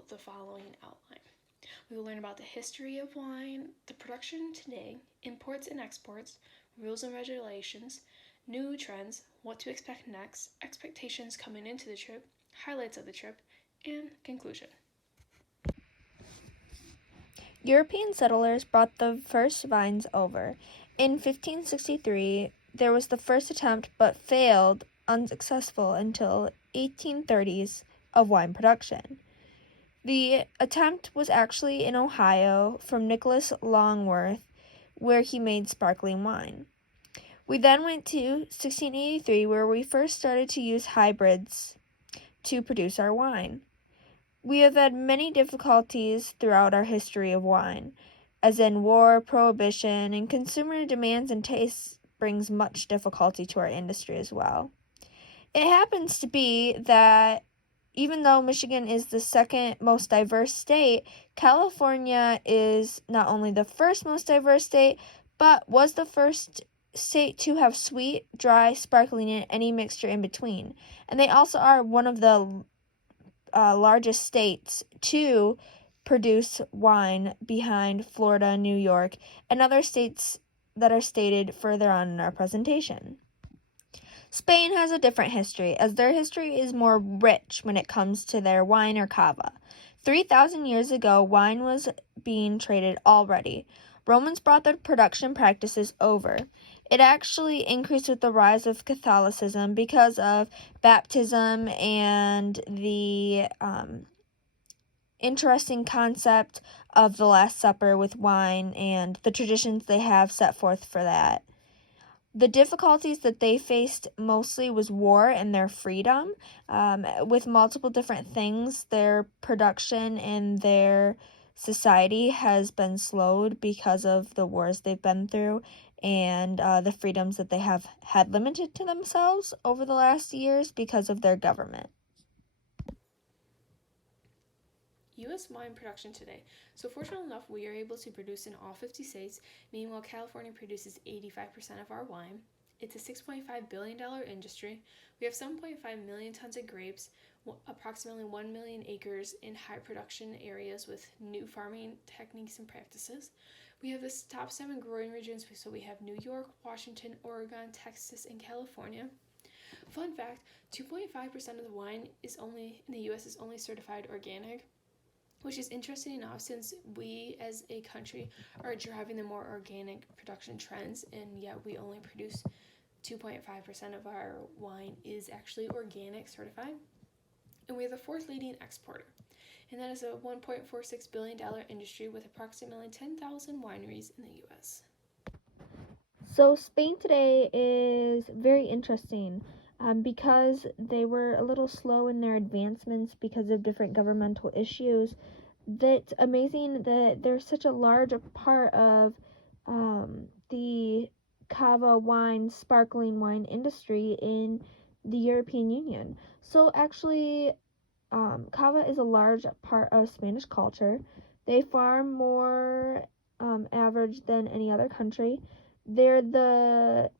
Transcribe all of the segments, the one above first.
follow the following outline. We will learn about the history of wine, the production today, imports and exports, rules and regulations, new trends, what to expect next, expectations coming into the trip, highlights of the trip, and conclusion. European settlers brought the first vines over. In 1563, there was the first attempt but failed unsuccessful until 1830s of wine production. The attempt was actually in Ohio from Nicholas Longworth, where he made sparkling wine. We then went to 1683, where we first started to use hybrids to produce our wine. We have had many difficulties throughout our history of wine, as in war, prohibition, and consumer demands and tastes brings much difficulty to our industry as well. It happens to be that even though Michigan is the second most diverse state, California is not only the first most diverse state, but was the first state to have sweet, dry, sparkling, and any mixture in between. And they also are one of the largest states to produce wine behind Florida, New York, and other states that are stated further on in our presentation. Spain has a different history, as their history is more rich when it comes to their wine or cava. 3,000 years ago, wine was being traded already. Romans brought their production practices over. It actually increased with the rise of Catholicism because of baptism and the interesting concept of the Last Supper with wine and the traditions they have set forth for that. The difficulties that they faced mostly was war and their freedom. With multiple different things, their production and their society has been slowed because of the wars they've been through and the freedoms that they have had limited to themselves over the last years because of their government. U.S. wine production today. So fortunate enough, we are able to produce in all 50 states. Meanwhile, California produces 85% of our wine. It's a $6.5 billion industry. We have 7.5 million tons of grapes, approximately 1 million acres in high production areas with new farming techniques and practices. We have the top 7 growing regions, so we have New York, Washington, Oregon, Texas, and California. Fun fact, 2.5% of the wine in the U.S. is only certified organic, which is interesting enough since we as a country are driving the more organic production trends, and yet we only produce 2.5% of our wine is actually organic certified. And we are the 4th leading exporter, and that is a $1.46 billion industry with approximately 10,000 wineries in the U.S. So Spain today is very interesting because they were a little slow in their advancements because of different governmental issues. That's amazing that they're such a large part of the cava wine, sparkling wine industry in the European Union. So actually, cava is a large part of Spanish culture. They farm more average than any other country. They're the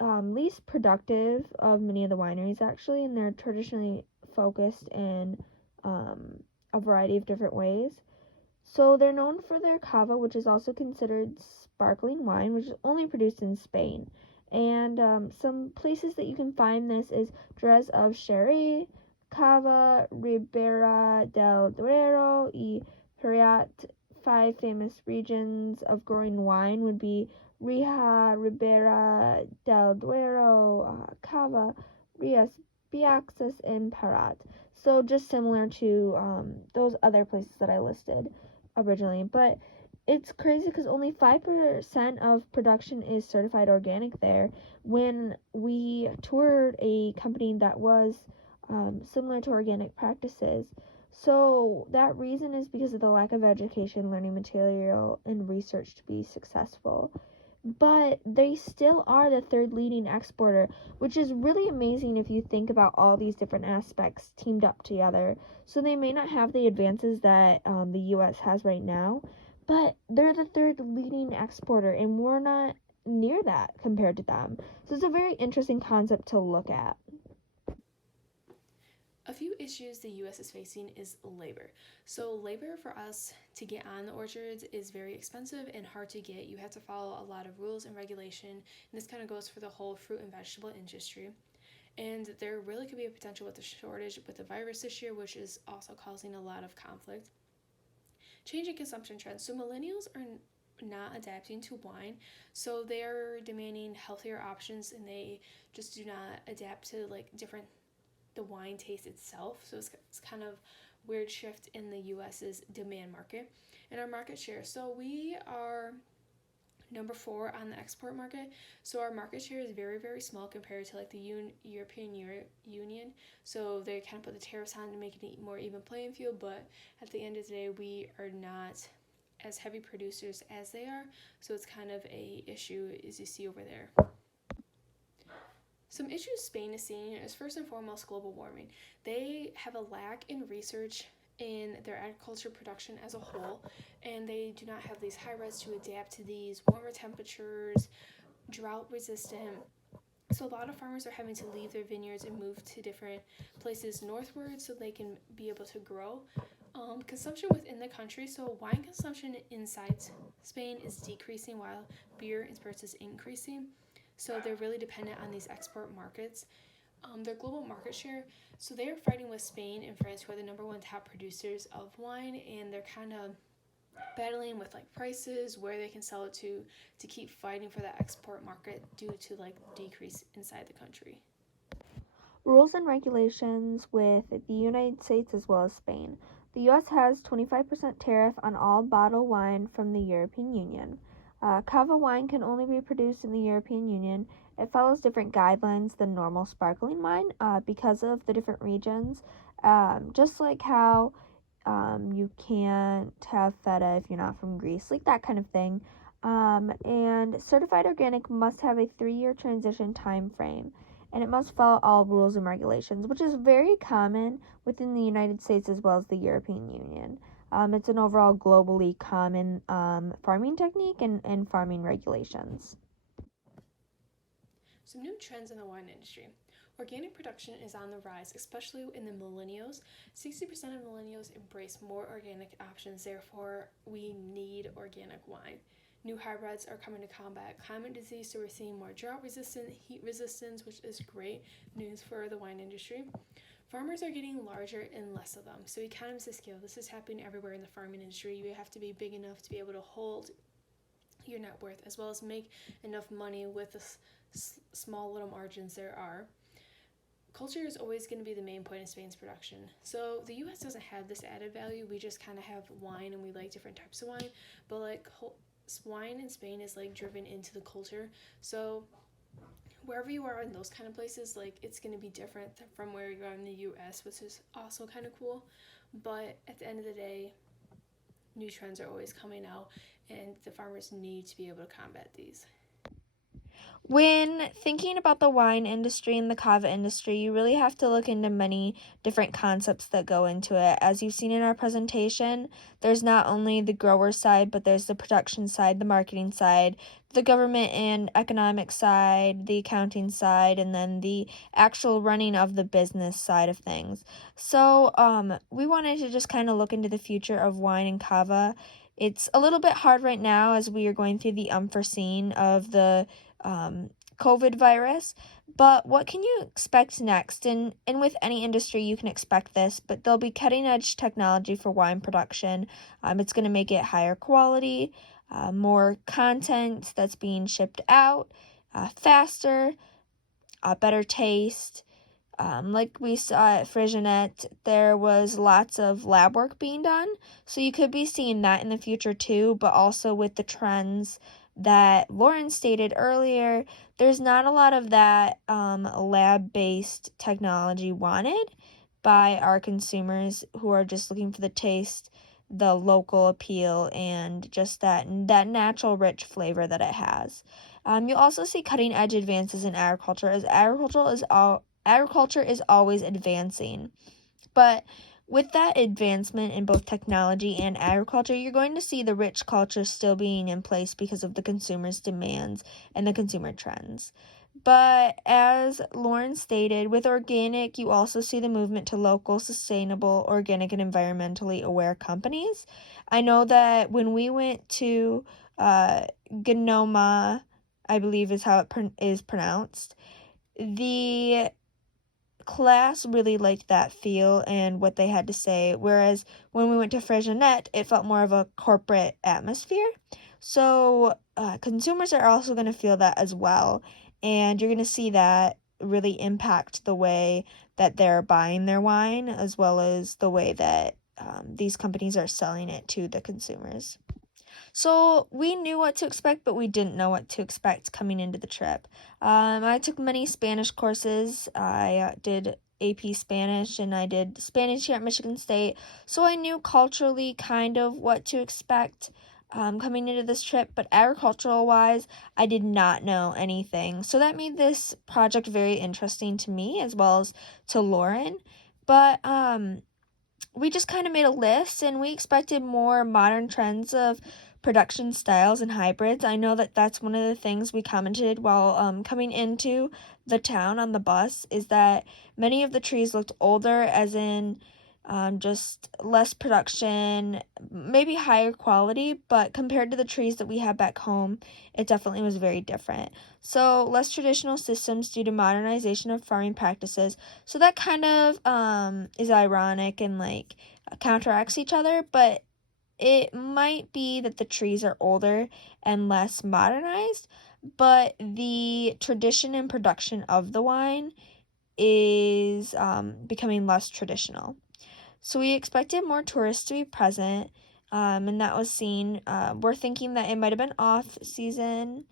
least productive of many of the wineries, actually, and they're traditionally focused in a variety of different ways. So they're known for their cava, which is also considered sparkling wine, which is only produced in Spain. And some places that you can find this is Jerez of Sherry, Cava, Ribera del Duero, y Pariat. 5 famous regions of growing wine would be Rioja, Ribera del Duero, Cava, Rias Biaxas, and Parat. So just similar to those other places that I listed originally. But it's crazy because only 5% of production is certified organic there. When we toured a company that was similar to organic practices, so that reason is because of the lack of education, learning material, and research to be successful. But they still are the 3rd leading exporter, which is really amazing if you think about all these different aspects teamed up together. So they may not have the advances that the U.S. has right now, but they're the 3rd leading exporter, and we're not near that compared to them. So it's a very interesting concept to look at. A few issues the US is facing is labor. So, labor for us to get on the orchards is very expensive and hard to get. You have to follow a lot of rules and regulation, and this kind of goes for the whole fruit and vegetable industry. And there really could be a potential with the shortage with the virus this year, which is also causing a lot of conflict. Changing consumption trends. So, millennials are not adapting to wine, so they are demanding healthier options and they just do not adapt to like different the wine taste itself. So it's kind of weird shift in the US's demand market and our market share. So we are number 4 on the export market. So our market share is very, very small compared to like the European Union. So they kind of put the tariffs on to make it a more even playing field. But at the end of the day, we are not as heavy producers as they are. So it's kind of a issue as you see over there. Some issues Spain is seeing is first and foremost global warming. They have a lack in research in their agriculture production as a whole, and they do not have these hybrids to adapt to these warmer temperatures, drought resistant. So a lot of farmers are having to leave their vineyards and move to different places northward so they can be able to grow. Consumption within the country, so wine consumption inside Spain is decreasing while beer and spirits is increasing. So they're really dependent on these export markets. Their global market share, so they are fighting with Spain and France, who are the number 1 top producers of wine, and they're kind of battling with like prices, where they can sell it to keep fighting for that export market due to like decrease inside the country. Rules and regulations with the United States as well as Spain. The U.S. has 25% tariff on all bottled wine from the European Union. Cava wine can only be produced in the European Union. It follows different guidelines than normal sparkling wine because of the different regions. Just like how you can't have feta if you're not from Greece, like that kind of thing. And certified organic must have a 3-year transition time frame, and it must follow all rules and regulations, which is very common within the United States as well as the European Union. It's an overall globally common farming technique and farming regulations. Some new trends in the wine industry. Organic production is on the rise, especially in the millennials. 60% of millennials embrace more organic options, therefore, we need organic wine. New hybrids are coming to combat climate disease, so we're seeing more drought resistant, heat resistance, which is great news for the wine industry. Farmers are getting larger and less of them, so economies of scale. This is happening everywhere in the farming industry. You have to be big enough to be able to hold your net worth as well as make enough money with the small little margins there are. Culture is always going to be the main point of Spain's production. So the US doesn't have this added value. We just kind of have wine and we like different types of wine, but like wine in Spain is like driven into the culture. So wherever you are in those kind of places, like it's going to be different from where you are in the US, which is also kind of cool. But at the end of the day, new trends are always coming out and the farmers need to be able to combat these. When thinking about the wine industry and the cava industry, you really have to look into many different concepts that go into it. As you've seen in our presentation, there's not only the grower side, but there's the production side, the marketing side, the government and economic side, the accounting side, and then the actual running of the business side of things. So we wanted to just kind of look into the future of wine and cava. It's a little bit hard right now as we are going through the unforeseen of the COVID virus, but what can you expect next? And with any industry, you can expect this, but there'll be cutting edge technology for wine production. It's going to make it higher quality, more content that's being shipped out, faster, better taste. Like we saw at Frisianet, there was lots of lab work being done, so you could be seeing that in the future too, but also with the trends that Lauren stated earlier, there's not a lot of that lab-based technology wanted by our consumers who are just looking for the taste, the local appeal, and just that natural rich flavor that it has. You'll also see cutting-edge advances in agriculture, as agriculture is always advancing. But with that advancement in both technology and agriculture, you're going to see the rich culture still being in place because of the consumer's demands and the consumer trends. But as Lauren stated, with organic, you also see the movement to local, sustainable, organic, and environmentally aware companies. I know that when we went to Gnoma, I believe is how it is pronounced, the class really liked that feel and what they had to say, whereas when we went to Freixenet, it felt more of a corporate atmosphere. So consumers are also going to feel that as well, and you're going to see that really impact the way that they're buying their wine, as well as the way that these companies are selling it to the consumers. So we knew what to expect, but we didn't know what to expect coming into the trip. I took many Spanish courses. I did AP Spanish and I did Spanish here at Michigan State. So I knew culturally kind of what to expect coming into this trip, but agricultural wise, I did not know anything. So that made this project very interesting to me as well as to Lauren. But we just kind of made a list and we expected more modern trends of production styles and hybrids. I know that that's one of the things we commented while coming into the town on the bus is that many of the trees looked older, as in just less production, maybe higher quality, but compared to the trees that we had back home, it definitely was very different. So less traditional systems due to modernization of farming practices. So that kind of is ironic and like counteracts each other, but it might be that the trees are older and less modernized, but the tradition and production of the wine is becoming less traditional. So we expected more tourists to be present, and that was seen. We're thinking that it might have been off season,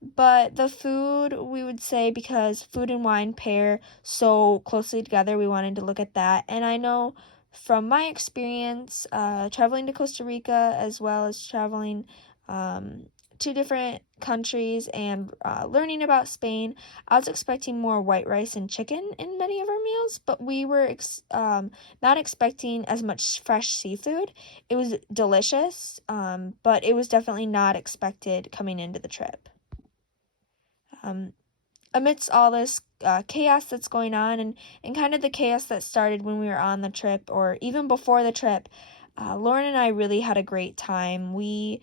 but the food, we would say, because food and wine pair so closely together, we wanted to look at that. And I know from my experience traveling to Costa Rica as well as traveling to different countries and learning about Spain, I was expecting more white rice and chicken in many of our meals, but we were not expecting as much fresh seafood. It was delicious, but it was definitely not expected coming into the trip. Um, Amidst all this chaos that's going on and kind of the chaos that started when we were on the trip or even before the trip, Lauren and I really had a great time. We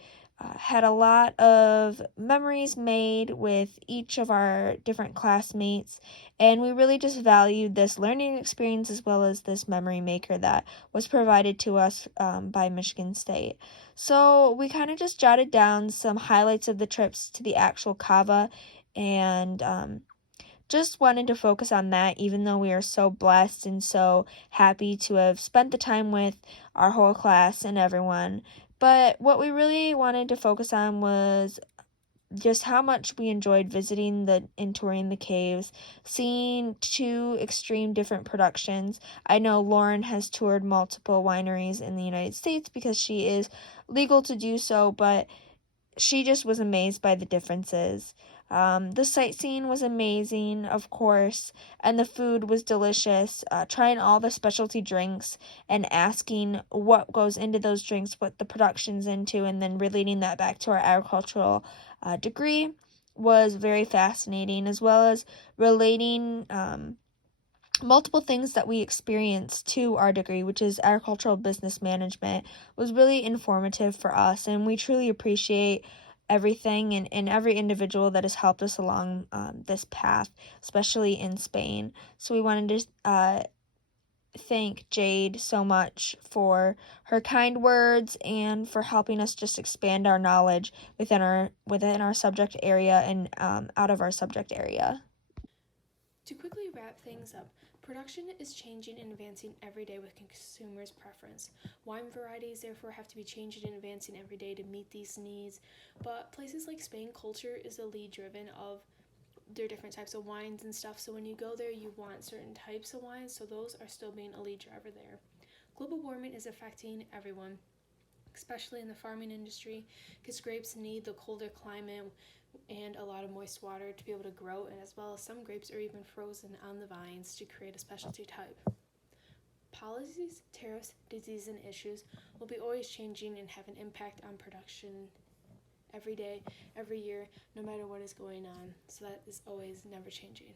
had a lot of memories made with each of our different classmates, and we really just valued this learning experience as well as this memory maker that was provided to us by Michigan State. So we kind of just jotted down some highlights of the trips to the actual cava and just wanted to focus on that, even though we are so blessed and so happy to have spent the time with our whole class and everyone. But what we really wanted to focus on was just how much we enjoyed visiting and touring the caves, seeing two extreme different productions. I know Lauren has toured multiple wineries in the United States because she is legal to do so, but she just was amazed by the differences. The sightseeing was amazing, of course, and the food was delicious. Trying all the specialty drinks and asking what goes into those drinks, what the production's into, and then relating that back to our agricultural degree was very fascinating, as well as relating multiple things that we experienced to our degree, which is agricultural business management, was really informative for us, and we truly appreciate everything and every individual that has helped us along this path, especially in Spain. So we wanted to thank Jade so much for her kind words and for helping us just expand our knowledge within our subject area and out of our subject area. To quickly wrap things up, production is changing and advancing every day with consumers' preference. Wine varieties therefore have to be changing and advancing every day to meet these needs. But places like Spain, culture is the lead driven of their different types of wines and stuff. So when you go there, you want certain types of wines. So those are still being a lead driver there. Global warming is affecting everyone, especially in the farming industry, because grapes need the colder climate and a lot of moist water to be able to grow, and as well as some grapes are even frozen on the vines to create a specialty type. Policies, tariffs, disease, and issues will be always changing and have an impact on production every day, every year, no matter what is going on. So that is always never changing.